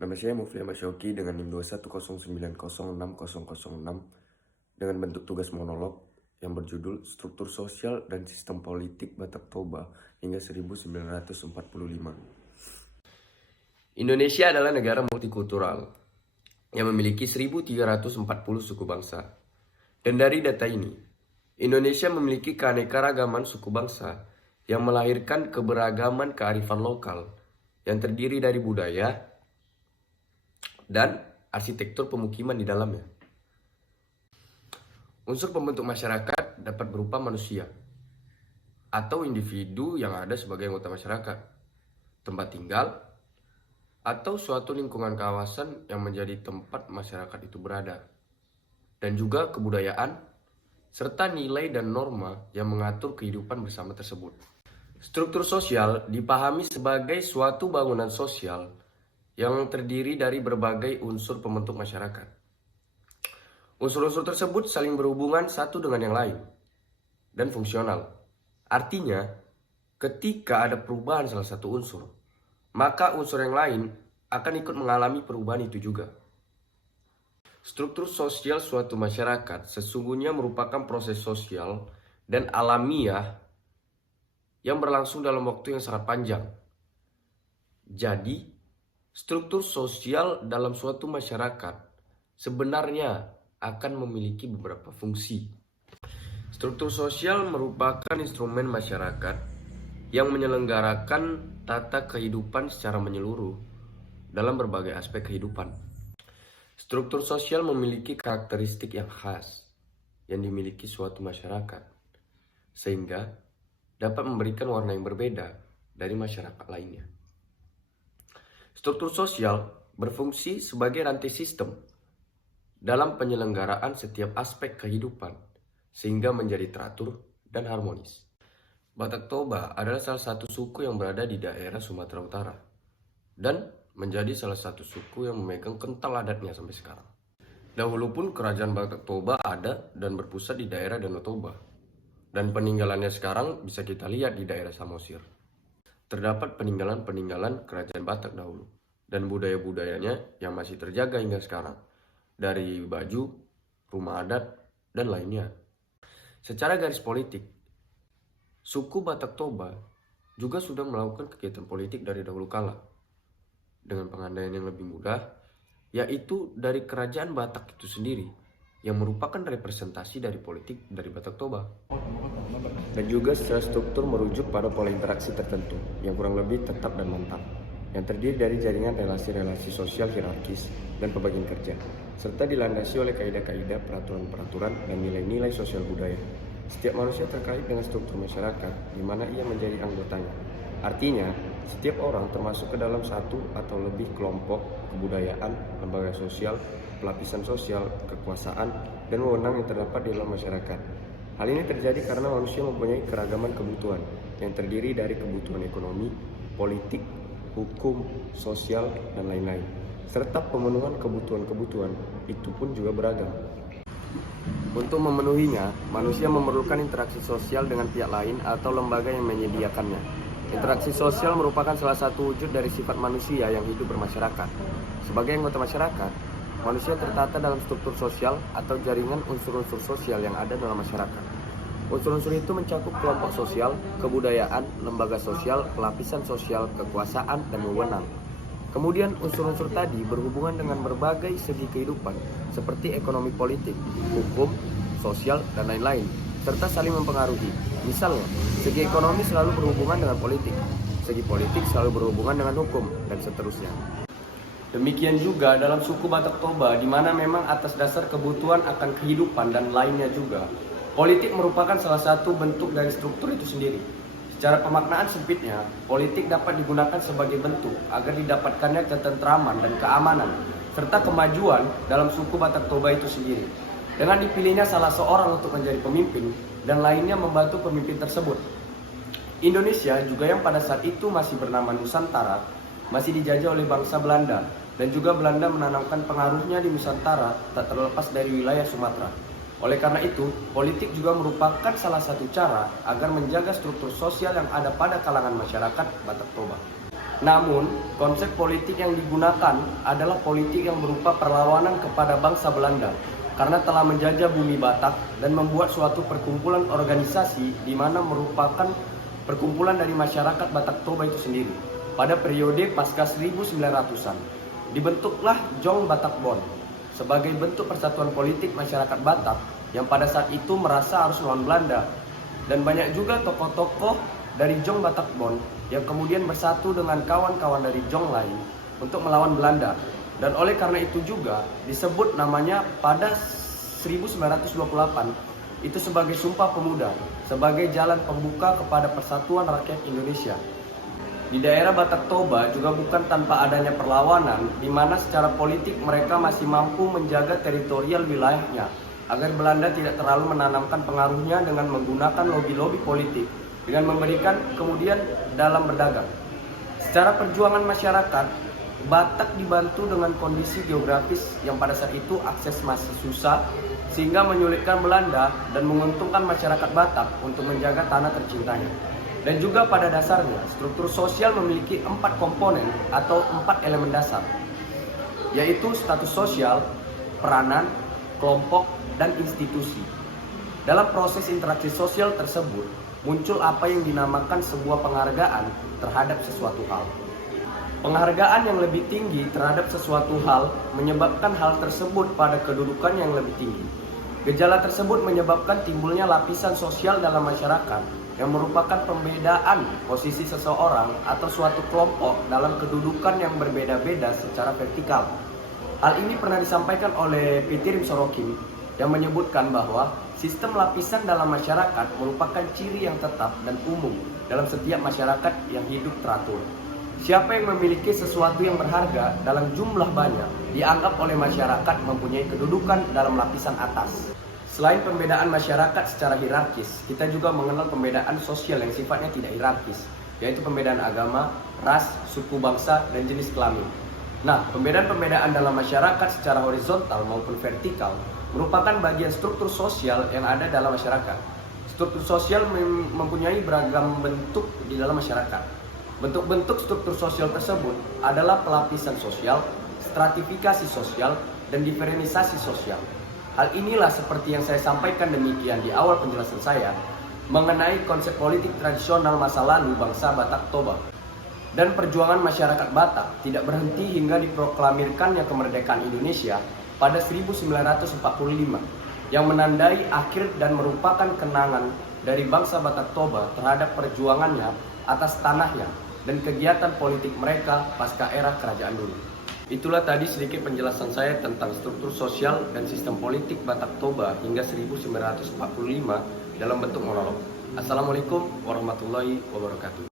Nama saya Mufli Ahmad Syauqi dengan NIM 210906006 dengan bentuk tugas monolog yang berjudul Struktur Sosial dan Sistem Politik Batak Toba hingga 1945. Indonesia adalah negara multikultural yang memiliki 1340 suku bangsa. Dan dari data ini, Indonesia memiliki keanekaragaman suku bangsa yang melahirkan keberagaman kearifan lokal yang terdiri dari budaya dan arsitektur pemukiman di dalamnya. Unsur pembentuk masyarakat dapat berupa manusia atau individu yang ada sebagai anggota masyarakat, tempat tinggal, atau suatu lingkungan kawasan yang menjadi tempat masyarakat itu berada, dan juga kebudayaan, serta nilai dan norma yang mengatur kehidupan bersama tersebut. Struktur sosial dipahami sebagai suatu bangunan sosial yang terdiri dari berbagai unsur pembentuk masyarakat. Unsur-unsur tersebut saling berhubungan satu dengan yang lain dan fungsional. Artinya, ketika ada perubahan salah satu unsur, maka unsur yang lain akan ikut mengalami perubahan itu juga. Struktur sosial suatu masyarakat sesungguhnya merupakan proses sosial dan alamiah yang berlangsung dalam waktu yang sangat panjang. Jadi, struktur sosial dalam suatu masyarakat sebenarnya akan memiliki beberapa fungsi. Struktur sosial merupakan instrumen masyarakat yang menyelenggarakan tata kehidupan secara menyeluruh dalam berbagai aspek kehidupan. Struktur sosial memiliki karakteristik yang khas yang dimiliki suatu masyarakat, sehingga dapat memberikan warna yang berbeda dari masyarakat lainnya. Struktur sosial berfungsi sebagai rantai sistem dalam penyelenggaraan setiap aspek kehidupan, sehingga menjadi teratur dan harmonis. Batak Toba adalah salah satu suku yang berada di daerah Sumatera Utara, dan menjadi salah satu suku yang memegang kental adatnya sampai sekarang. Dahulu pun kerajaan Batak Toba ada dan berpusat di daerah Danau Toba, dan peninggalannya sekarang bisa kita lihat di daerah Samosir. Terdapat peninggalan-peninggalan kerajaan Batak dahulu, dan budaya-budayanya yang masih terjaga hingga sekarang, dari baju, rumah adat, dan lainnya. Secara garis politik, suku Batak Toba juga sudah melakukan kegiatan politik dari dahulu kala, dengan pengandaian yang lebih mudah, yaitu dari kerajaan Batak itu sendiri, yang merupakan representasi dari politik dari Batak Toba. Dan juga secara struktur merujuk pada pola interaksi tertentu, yang kurang lebih tetap dan mantap, yang terdiri dari jaringan relasi-relasi sosial hierarkis dan pembagian kerja, serta dilandasi oleh kaidah-kaidah, peraturan-peraturan, dan nilai-nilai sosial budaya. Setiap manusia terkait dengan struktur masyarakat di mana ia menjadi anggotanya. Artinya, setiap orang termasuk ke dalam satu atau lebih kelompok, kebudayaan, lembaga sosial, pelapisan sosial, kekuasaan, dan wewenang yang terdapat di dalam masyarakat. Hal ini terjadi karena manusia mempunyai keragaman kebutuhan yang terdiri dari kebutuhan ekonomi, politik, hukum, sosial, dan lain-lain. Serta pemenuhan kebutuhan-kebutuhan itu pun juga beragam. Untuk memenuhinya, manusia memerlukan interaksi sosial dengan pihak lain atau lembaga yang menyediakannya. Interaksi sosial merupakan salah satu wujud dari sifat manusia yang hidup bermasyarakat. Sebagai anggota masyarakat, manusia tertata dalam struktur sosial atau jaringan unsur-unsur sosial yang ada dalam masyarakat. Unsur-unsur itu mencakup kelompok sosial, kebudayaan, lembaga sosial, pelapisan sosial, kekuasaan, dan wewenang. Kemudian unsur-unsur tadi berhubungan dengan berbagai segi kehidupan seperti ekonomi politik, hukum, sosial, dan lain-lain, serta saling mempengaruhi. Misalnya, segi ekonomi selalu berhubungan dengan politik, segi politik selalu berhubungan dengan hukum, dan seterusnya. Demikian juga dalam suku Batak Toba, di mana memang atas dasar kebutuhan akan kehidupan dan lainnya juga, politik merupakan salah satu bentuk dari struktur itu sendiri. Secara pemaknaan sempitnya, politik dapat digunakan sebagai bentuk agar didapatkannya ketentraman dan keamanan, serta kemajuan dalam suku Batak Toba itu sendiri. Dengan dipilihnya salah seorang untuk menjadi pemimpin, dan lainnya membantu pemimpin tersebut. Indonesia juga yang pada saat itu masih bernama Nusantara, masih dijajah oleh bangsa Belanda, dan juga Belanda menanamkan pengaruhnya di Nusantara tak terlepas dari wilayah Sumatera. Oleh karena itu, politik juga merupakan salah satu cara agar menjaga struktur sosial yang ada pada kalangan masyarakat Batak Toba. Namun, konsep politik yang digunakan adalah politik yang berupa perlawanan kepada bangsa Belanda karena telah menjajah bumi Batak dan membuat suatu perkumpulan organisasi di mana merupakan perkumpulan dari masyarakat Batak Toba itu sendiri. Pada periode pasca 1900-an, dibentuklah Jong Batak Bon sebagai bentuk persatuan politik masyarakat Batak yang pada saat itu merasa harus melawan Belanda. Dan banyak juga tokoh-tokoh dari Jong Batak Bon yang kemudian bersatu dengan kawan-kawan dari Jong lain untuk melawan Belanda. Dan oleh karena itu juga disebut namanya pada 1928 itu sebagai Sumpah Pemuda, sebagai jalan pembuka kepada persatuan rakyat Indonesia. Di daerah Batak Toba juga bukan tanpa adanya perlawanan, di mana secara politik mereka masih mampu menjaga teritorial wilayahnya agar Belanda tidak terlalu menanamkan pengaruhnya dengan menggunakan lobi-lobi politik dengan memberikan kemudian dalam berdagang. Secara perjuangan masyarakat, Batak dibantu dengan kondisi geografis yang pada saat itu akses masih susah sehingga menyulitkan Belanda dan menguntungkan masyarakat Batak untuk menjaga tanah tercintanya. Dan juga pada dasarnya, struktur sosial memiliki 4 komponen atau 4 elemen dasar, yaitu status sosial, peranan, kelompok, dan institusi. Dalam proses interaksi sosial tersebut, muncul apa yang dinamakan sebuah penghargaan terhadap sesuatu hal. Penghargaan yang lebih tinggi terhadap sesuatu hal menyebabkan hal tersebut pada kedudukan yang lebih tinggi. Gejala tersebut menyebabkan timbulnya lapisan sosial dalam masyarakat yang merupakan pembedaan posisi seseorang atau suatu kelompok dalam kedudukan yang berbeda-beda secara vertikal. Hal ini pernah disampaikan oleh Peter Sorokin yang menyebutkan bahwa sistem lapisan dalam masyarakat merupakan ciri yang tetap dan umum dalam setiap masyarakat yang hidup teratur. Siapa yang memiliki sesuatu yang berharga dalam jumlah banyak dianggap oleh masyarakat mempunyai kedudukan dalam lapisan atas. Selain pembedaan masyarakat secara hierarkis, kita juga mengenal pembedaan sosial yang sifatnya tidak hierarkis, yaitu pembedaan agama, ras, suku bangsa, dan jenis kelamin. Nah, pembedaan-pembedaan dalam masyarakat secara horizontal maupun vertikal merupakan bagian struktur sosial yang ada dalam masyarakat. Struktur sosial mempunyai beragam bentuk di dalam masyarakat. Bentuk-bentuk struktur sosial tersebut adalah pelapisan sosial, stratifikasi sosial, dan diferensiasi sosial. Hal inilah seperti yang saya sampaikan demikian di awal penjelasan saya mengenai konsep politik tradisional masa lalu bangsa Batak Toba. Dan perjuangan masyarakat Batak tidak berhenti hingga diproklamirkannya kemerdekaan Indonesia pada 1945 yang menandai akhir dan merupakan kenangan dari bangsa Batak Toba terhadap perjuangannya atas tanahnya dan kegiatan politik mereka pasca era kerajaan dulu. Itulah tadi sedikit penjelasan saya tentang struktur sosial dan sistem politik Batak Toba hingga 1945 dalam bentuk monolog. Assalamualaikum warahmatullahi wabarakatuh.